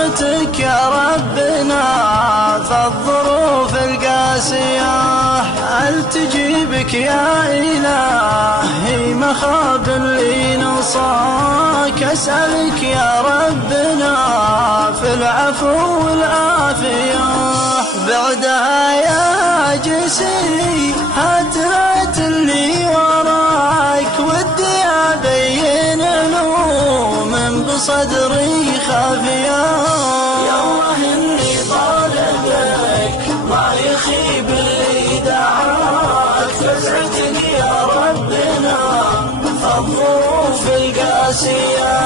قدرتك يا ربنا فالظروف القاسية، هل تجيبك يا إلهي مخاب اللي نصاك؟ أسألك يا ربنا في العفو والعافية، بعدها يا جسري هات اللي وراك، ودي أبين علوم بصدري خافية. يا الله إني طالبك ما يخيب اللي دعاك، فزعتك يا ربنا فالظروف القاسية،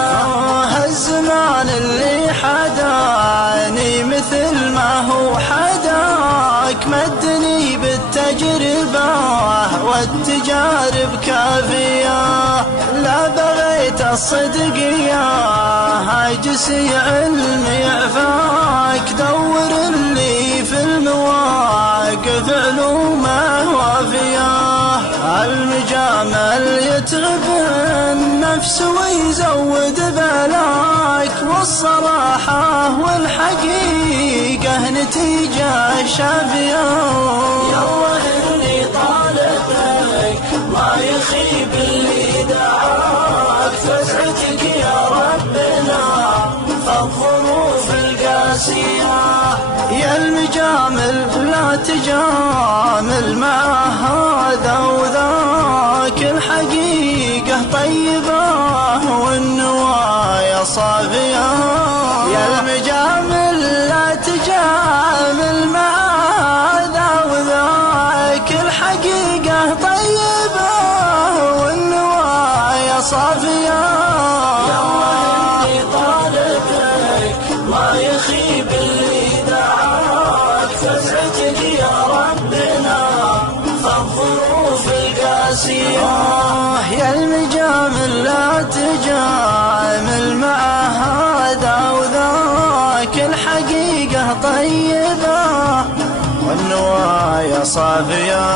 هالزمان اللي حداني مثل ما هو حداك، مدني بالتجربة والتجارب كافية، لا بغيت الصدق يا هاجسي علمي عفاك، دور اللي في المواقف علومه وافية، المجامل يتعب النفس ويزود بلاك، والصراحة والحقيقة نتيجة شافية. يا الله إني طالبك ما يخيب اللي دعاك، فزعتك يا ربنا فالظروف القاسية، يا المجامل لا تجامل مع هذا وذاك، الحقيقة طيبة والنوايا صافية، يا المجامل لا تجامل مع هذا وذاك، الحقيقة طيبة والنوايا صافية. يا الله إني طالبك ما يخيب اللي دعاك، فزعتك يا ربنا فالظروف القاسية، يا المجامل لا تجامل مع هذا وذاك، الحقيقة طيبة والنوايا صافية.